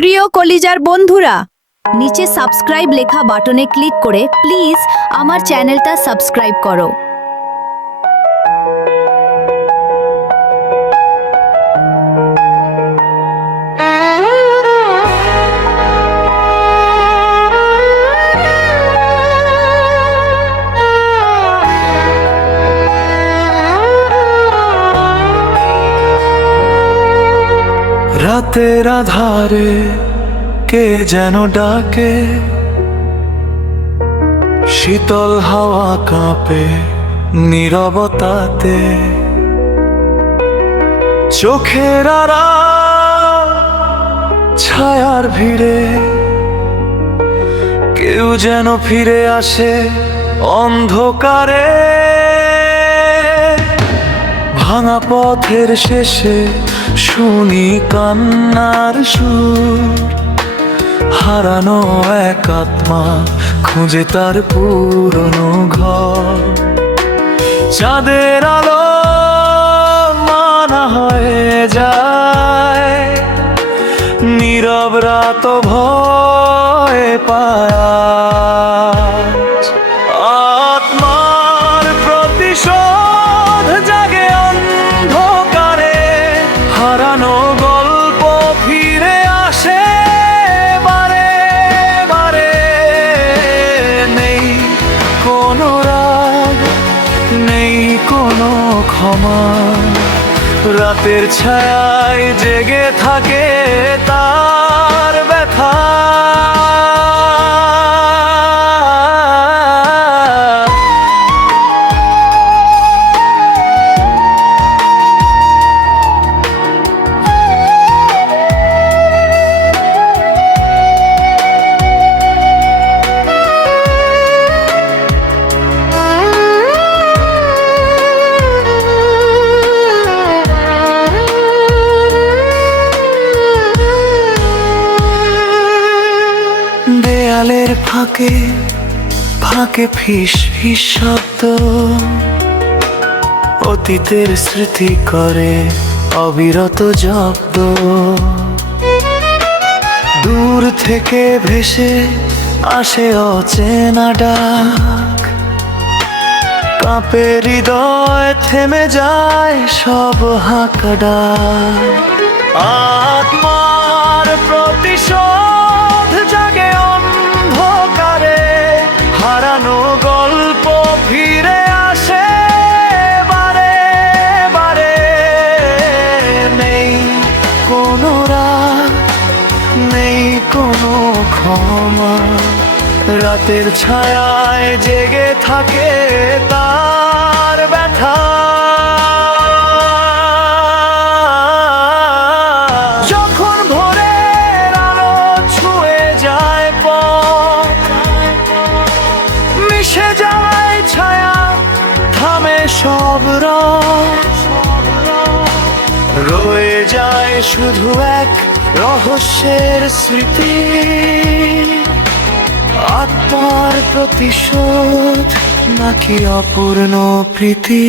প্রিয় কলিজার বন্ধুরা, নিচে সাবস্ক্রাইব লেখা বাটনে ক্লিক করে প্লিজ আমার চ্যানেলটা সাবস্ক্রাইব করো। রাতের আধারে কে যেন ডাকে, শীতল হাওয়া কাঁপে নীরবতাতে। চোখের আড়াল ছায়ার ভিড়ে কেউ যেন ফিরে আসে অন্ধকারে। ভাঙা পথের শেষে শুনি কান্নার সুর, হারানো এক আত্মা খুঁজে তার পুরনো ঘর। চাঁদের আলো মানা হয়ে যায়, নীরব রাত ভয় পায়। আত্মার প্রতিশোধ জাগে অন্ধকারে, হারানো গল্প ফিরে আসে বারে বারে। নেই কোনো রাগ, নেই কোনো ক্ষমা, রাতের ছায়ায় জেগে থাকে তার ব্যথা। দেয়ালের ফাঁকে ফাঁকে ফিস ফিস শব্দ, অতীতের স্মৃতি করে অবিরত জব্দ। দূর থেকে ভেসে আসে অচেনা ডাক, কাঁপে হৃদয়, থেমে যায় সব হাঁকা ডাক। আত্মার প্রতিশোধ জাগে অন্ধকারে, হারানো গল্প ফিরে আসে বারে বারে। নেই কোনো রাগ, নেই কোনো ক্ষমা, রাতের ছায়ায় জেগে থাকে তার ব্যথা। যখন ভোরের আলো ছুঁয়ে যায় পথ, মিশে যায় ছায়া, থামে সব রঙ, রয়ে যায় শুধু এক রহস্যের স্মৃতি। আত্মার প্রতিশোধ নাকি অপূর্ণ প্রীতি।